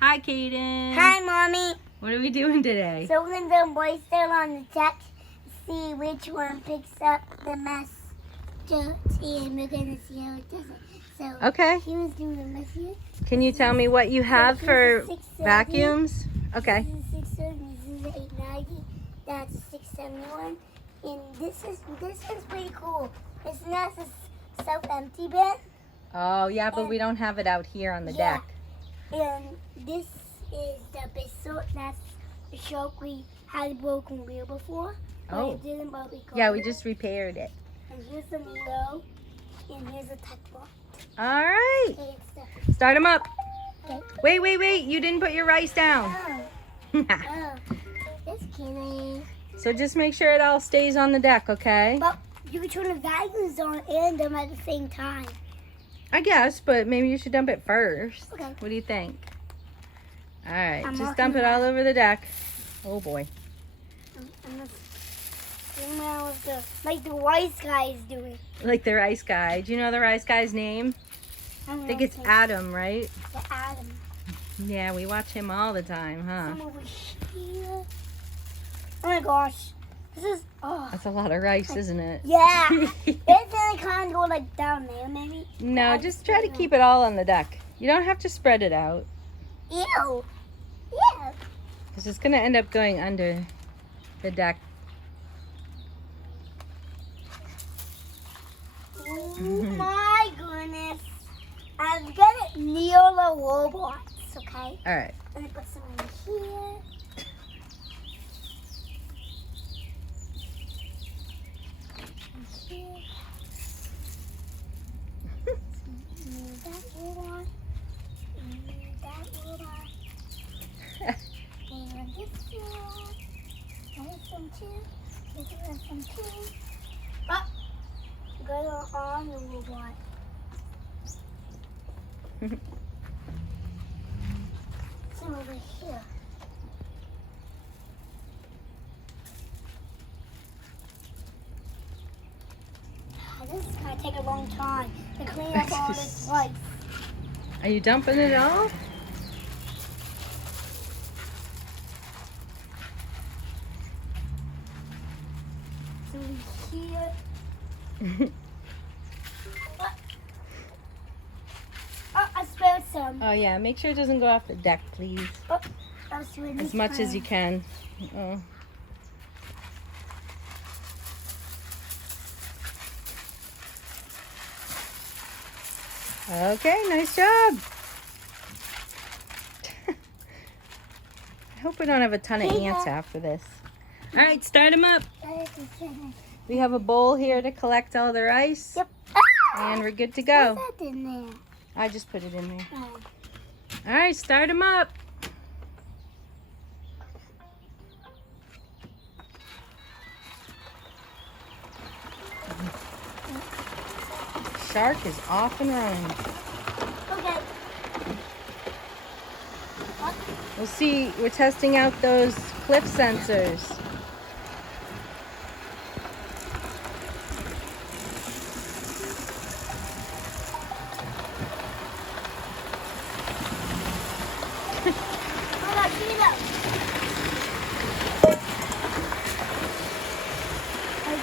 Hi, Kaden. Hi, Mommy. What are we doing today? So we're going to do boys still on the deck. See which one picks up the mess. And we're going to see how it does it. So Okay. she was doing the mess here. Can you tell me what you have for vacuums? Okay. This is 670. This is 890. That's 671. And this is pretty cool. It's not a self-empty bin. Oh, yeah, but we don't have it out here on the deck. And this is the pistol. That's the stroke we had a broken wheel before. Oh. It didn't, but we got Yeah, we it. just repaired it. And here's the needle. And here's a tech block. All right. Okay, it's Start them up. okay. Wait. You didn't put your rice down. Oh, just kidding. So just make sure it all stays on the deck, okay? But you can turn the vacuums on and them at the same time. I guess, but maybe you should dump it first. Okay. What do you think? All right, I'm just walking dump it all over the deck. Oh, boy. I'm just doing like the rice guy is doing. Like the rice guy. Do you know the rice guy's name? I think it's Adam, right? The Adam. Yeah, we watch him all the time, huh? Come over here. Oh my gosh. This is, That's a lot of rice, isn't it? yeah. It's gonna kind of go like down there, maybe. No, just try to keep it all on the deck. You don't have to spread it out. Ew. Yeah. Because it's going to end up going under the deck. Oh my goodness. I'm gonna kneel the robots, okay? All right. I'm gonna put some in here. Move that robot. Move that robot. And this robot. There's some too. There's some too. Oh! Go on the robot. Some over here. This is gonna take a long time to clean up all this rice. Are you dumping it all? So here. Oh, I spilled some. Oh, yeah. Make sure it doesn't go off the deck, please. Oh, that's really As much as you can. Oh. Okay, nice job. I hope we don't have a ton of ants after this. All right, start them up. We have a bowl here to collect all the rice. Yep. And we're good to go. What's that in there? I just put it in there. Oh. All right, start them up. Shark is off and running. Okay. We'll see. We're testing out those cliff sensors. Oh my God, are you going? Are you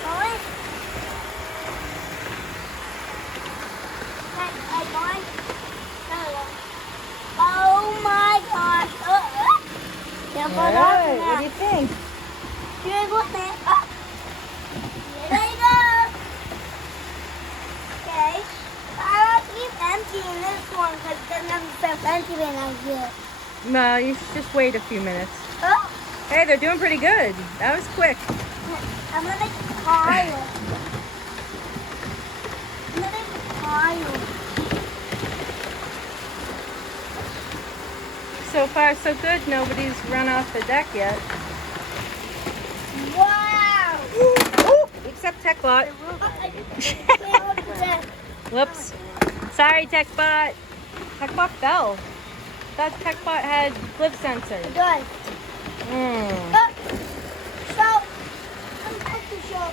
going? No. Oh my gosh. All right, what do you think? Here you go, man. Here you go. Okay. I'll keep emptying this one because it doesn't have stuff emptying out here. No, you should just wait a few minutes. Oh, Hey, they're doing pretty good. That was quick. I'm gonna make a pile. I'm gonna make a pile. So far, so good. Nobody's run off the deck yet. Wow. Ooh, except TechBot. Whoops. Sorry, TechBot. TechBot fell. That TechBot had cliff sensors. Good. Mm. So, I'm back to show.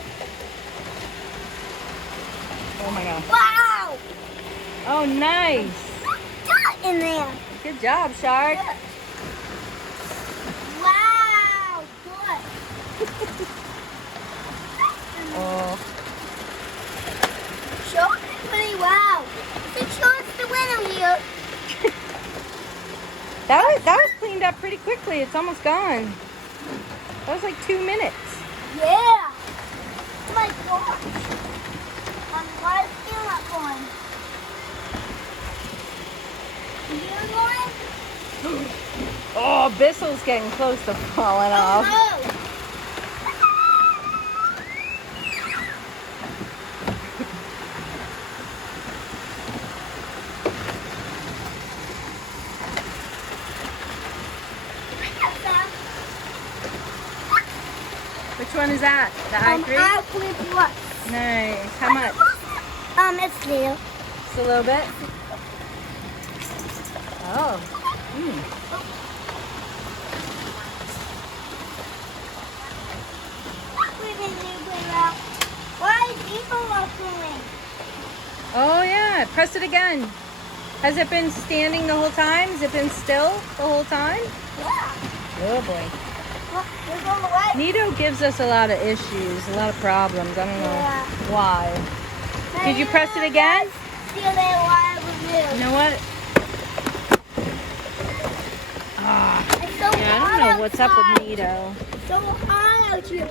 Oh my god. Wow! Oh, nice. Got in there. Good job, Shark. Wow, good. Oh. Show pretty wow. It shows the winner here. That was cleaned up pretty quickly. It's almost gone. That was like 2 minutes. Yeah. Oh my gosh. Why is it not going? You're going? Oh, Bissell's getting close to falling off. Oh, Which one is that? The I3? I3 plus. Nice. How much? It's little. Just a little bit? Oh. Why is Ethan not doing? Oh, yeah. Press it again. Has it been standing the whole time? Has it been still the whole time? Yeah. Oh, boy. Look, there's on the right. Nito gives us a lot of issues, a lot of problems. I don't know Yeah. why. Did you press it again? See you later, why I was You new. know what? Ah, It's so yeah, I hot don't know what's up with outside. Nito. So hot out here.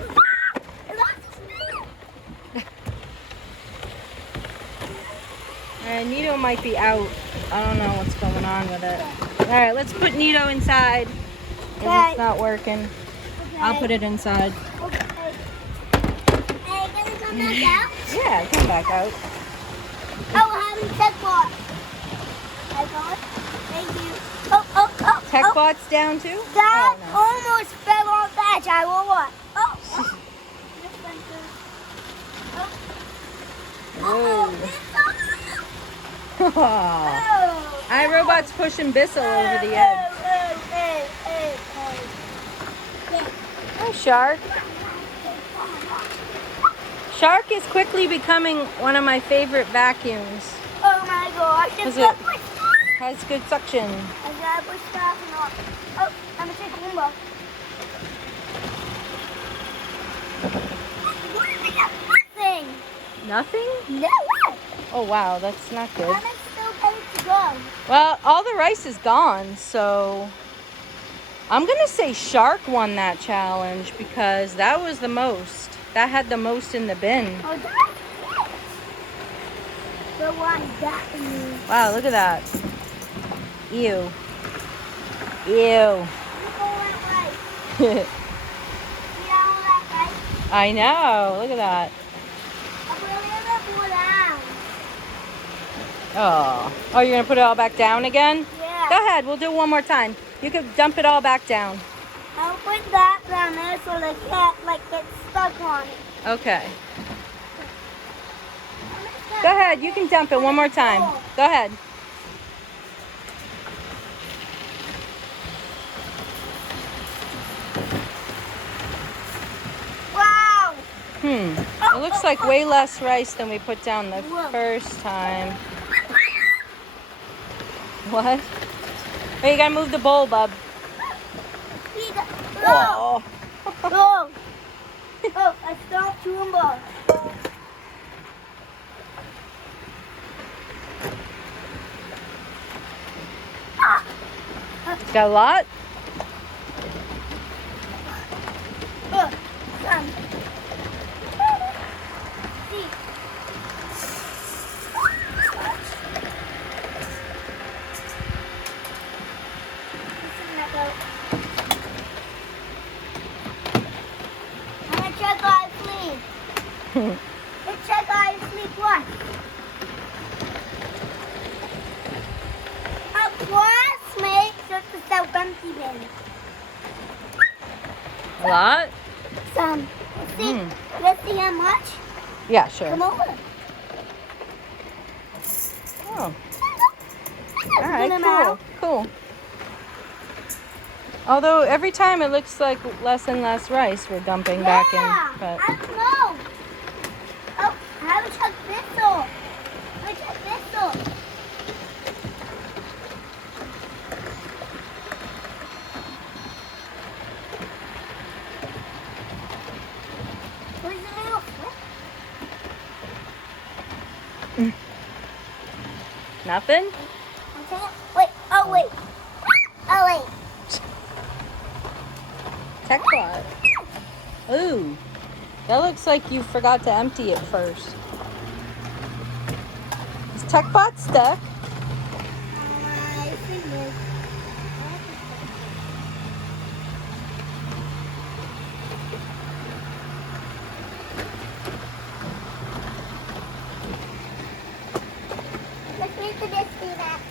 Nito might be out. I don't know what's going on with it. All right, let's put Nito inside. If Okay. it's not working, I'll put it inside. Okay. Hey, can you come back out? Yeah, come back out. Oh, we're having tech bot. Thank you. Oh. Tech bot's down too? That Oh, no. almost fell off that. I will what? Oh. Just went through. Whoa. Oh. iRobot's pushing Bissell over the edge. Oh, Shark. Shark is quickly becoming one of my favorite vacuums. Oh my gosh. Is it- Has good suction. I gotta push that one off. Oh, I'm gonna take a Roomba. Nothing. Nothing? No. Oh, wow, that's not good. I'm still ready to go. Well, all the rice is gone, so I'm going to say Shark won that challenge because that was the most. That had the most in the bin. Oh, that's it. So why is that mean? Wow, look at that. Ew. Ew. You go that way. See all that right? I know. Look at that. I'm gonna leave it more down. Oh. Oh, you're going to put it all back down again? Yeah. Go ahead. We'll do it one more time. You could dump it all back down. I'll put that down there so the cat gets stuck on it. Okay. Go ahead. You can dump it one more time. Go ahead. Wow. It looks like way less rice than we put down the first time. What? Hey, you gotta move the bowl, bub. Oh. Oh. Oh. Oh, I stopped Roomba. Got a lot? Oh, come. See. I'm gonna check our sleep. Let's check our sleep once. A classmate just a self-empty bin. A lot? Some. Let's see. Let's see how much. Yeah, sure. Come over. Oh, All all right, cool. Although every time it looks like less and less rice we're dumping back in. But I don't know. Oh, I haven't checked this door. I checked this door. Nothing? Okay. Wait. Oh, wait. Oh, wait. TechBot. Ooh. That looks like you forgot to empty it first. Is TechBot stuck? I think it. Let's wait for this to be back.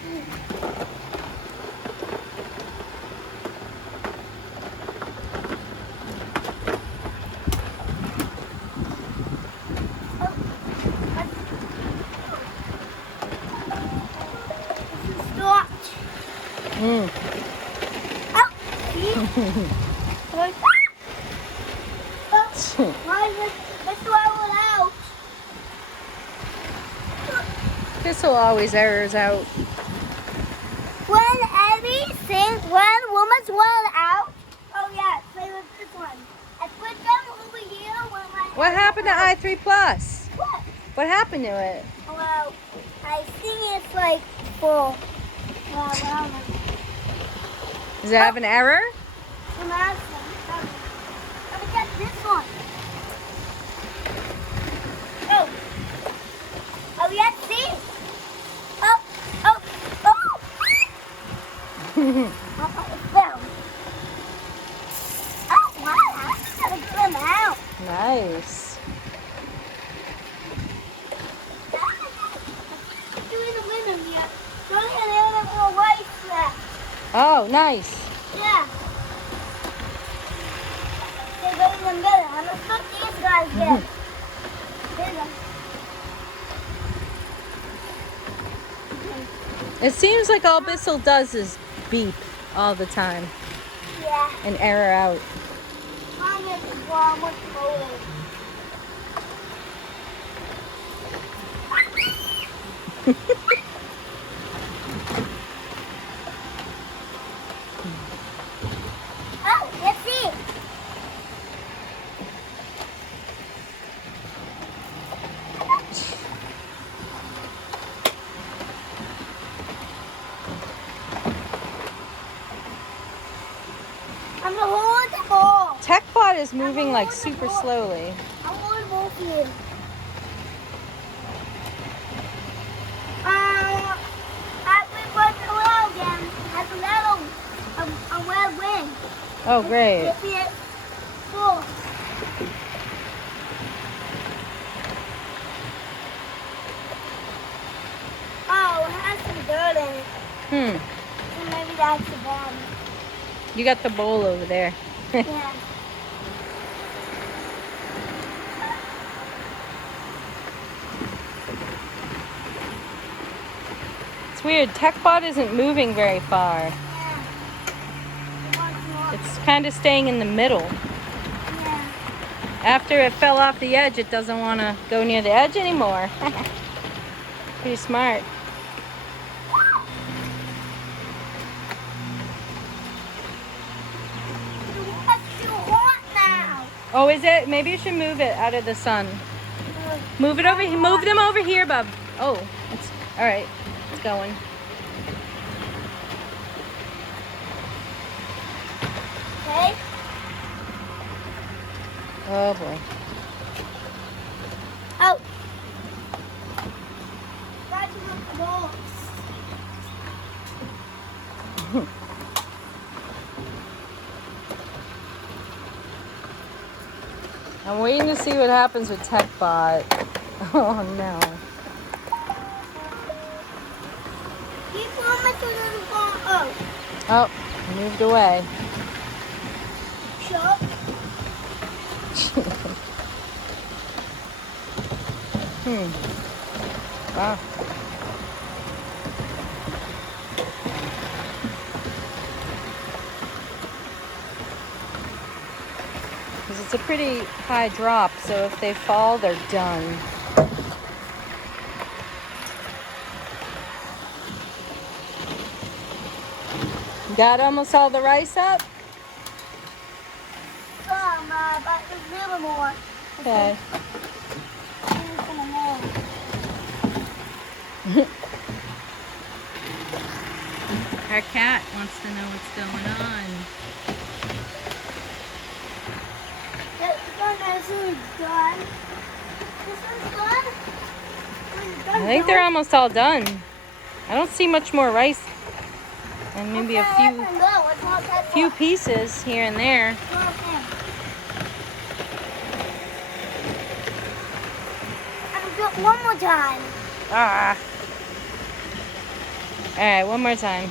Mm. Oh, see? Like, why let's roll it out. This'll always errors out. When woman's roll out. Oh yeah, play with this one. I put them over here when my What happened to i3 Plus? What? What happened to it? Well, I think it's like full. Well, Does it have an error? I'm asking. Let me get this one. Oh. Oh, yeah, see? Oh. It fell. Oh, wow. I gotta get them out. Nice. I'm doing the rhythm yet. Only a little white left. Oh, nice. Yeah. They're going in the middle. I'm gonna put these guys there. It seems like all Bissell does is beep all the time Yeah. and error out. Mom is wrong with both. Oh, let's see. I'm gonna hold the ball. TechBot is moving like super slowly. I'm holding both of you. As we work around again, has a red wing. Oh, great. You see it? Full. Oh, it has some dirt in it. So maybe that's the bottom. You got the bowl over there. Yeah. It's weird. TechBot isn't moving very far. Yeah. Once more. It's kind of staying in the middle. Yeah. After it fell off the edge, it doesn't want to go near the edge anymore. Pretty smart. It's too hot now. Oh, is it? Maybe you should move it out of the sun. Move it over here. Move them over here, bub. Oh, it's all right. It's going. Okay. Oh boy. Oh. That's the balls. I'm waiting to see what happens with TechBot. Oh no. Keep on to the ball. Oh. Oh, moved away. Shut. Wow. Because it's a pretty high drop, so if they fall, they're done. Got almost all the rice up? Some, but there's a little more. Okay. There's some more. Our cat wants to know what's going on. This one's done. This one's done. I think they're almost all done. I don't see much more rice. And maybe a few pieces here and there. One more time. Ah. Alright, one more time.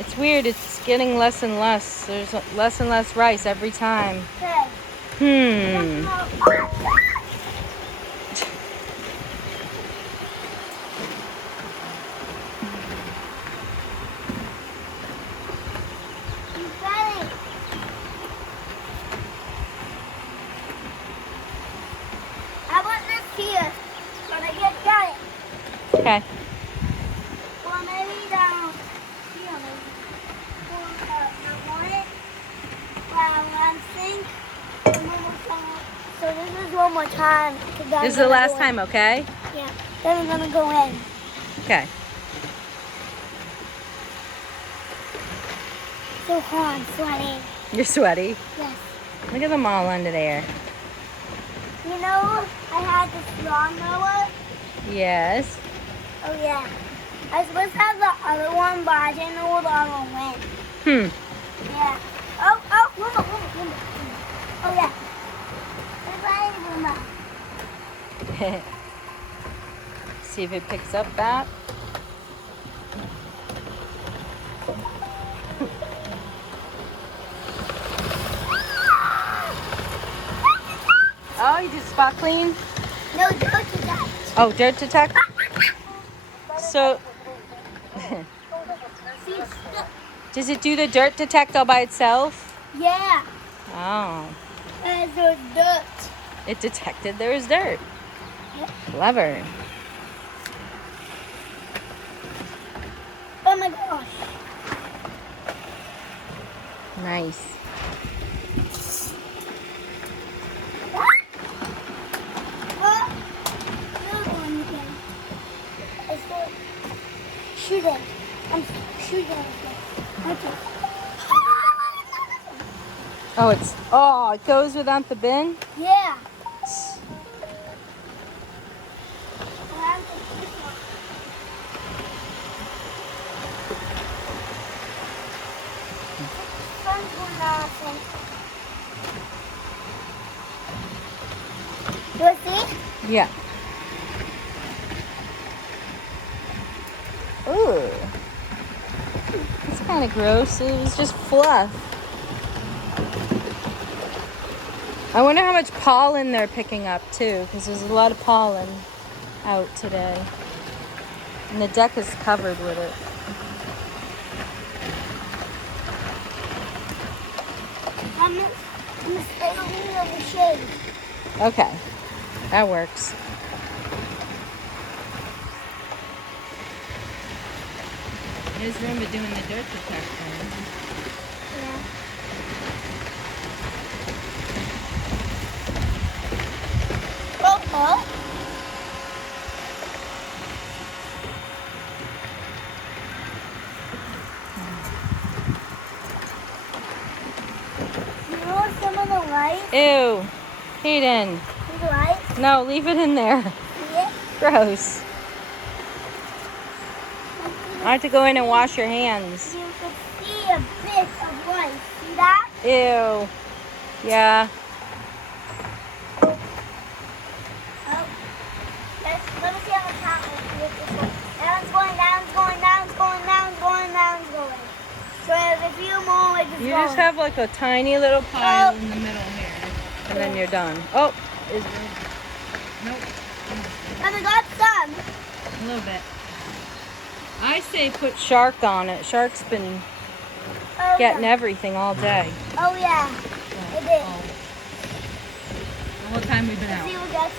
It's weird, it's getting less and less. There's less and less rice every time. Okay. How about this here? When I get got it. Okay. Well, maybe down here, maybe. One sink. So this is one more time. This is the last time, okay? Yeah. Then we're gonna go in. Okay. So hot, I'm sweating. You're sweaty. Yes. Look at them all under there. You know, I had this lawnmower. Yes. Oh yeah. I was supposed to have the other one, but I didn't know where the other one went. Yeah. Oh, Roomba. Oh yeah. Goodbye, Roomba. See if it picks up that. Oh, you did spot clean? No, dirt detect. Oh, dirt detect? So, See, it's stuck. does it do the dirt detect all by itself? Yeah. Oh, And there's dirt. it detected there was dirt. Yep. Clever. Oh my gosh. Nice. What? Another one again. It's for shooting. I'm shooting again. Okay. Oh, it goes without the bin? Yeah. You see? Yeah. Ooh. It's kind of gross. It was just fluff. I wonder how much pollen they're picking up too, because there's a lot of pollen out today. And the deck is covered with it. I'm gonna stay over here in the shade. Okay, that works. There's Roomba doing the dirt detector. Yeah. Oh. You know some of the lights? Ew, Hayden. The lights? No, leave it in there. Yeah. Gross. I have to go in and wash your hands. You can see a bit of light. See that? Ew. Yeah. Oh. Let me see how much time with this one. Now it's going, down, it's going, down, it's going, down, it's going, down, it's going. So I have a few more like it's You going. just have like a tiny little pile in the middle here. And then you're done. Oh, is there? Nope. And I got some. A little bit. I say put Shark on it. Shark's been Oh, getting yeah. everything all day. Oh yeah. It did. The whole time we've been Let's see out. what gets.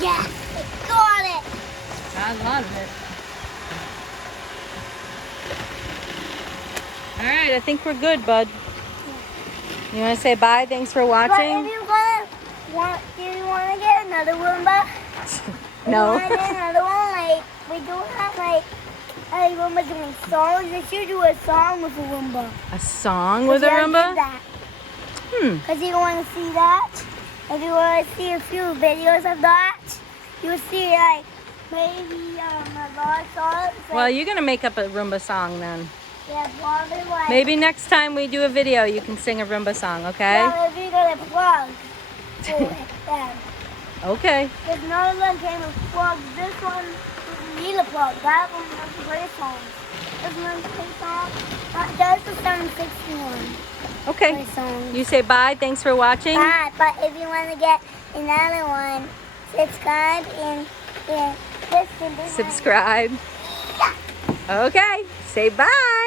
Yes, I got it. Got a lot of it. All right, I think we're good, bud. You want to say bye? Thanks for But watching. if you do you want to get another Roomba? No. You want to get another one? Like we do have like Hey, Roomba doing songs. They should do a song with a Roomba. A song with a Roomba? Because you want to see that. If you want to see a few videos of that, you'll see like maybe a lot of songs. Well, you're going to make up a Roomba song then. Yeah, probably like. Maybe next time we do a video, you can sing a Roomba song, okay? Well, if you're going to plug for it, then. Okay. There's another one came with plugs. This one doesn't need a plug. That one has a great song. This one's a great song. That's the 761. Okay. Great song. You say bye. Thanks for watching. Bye. But if you want to get another one, subscribe and listen. Subscribe. Okay. Say bye.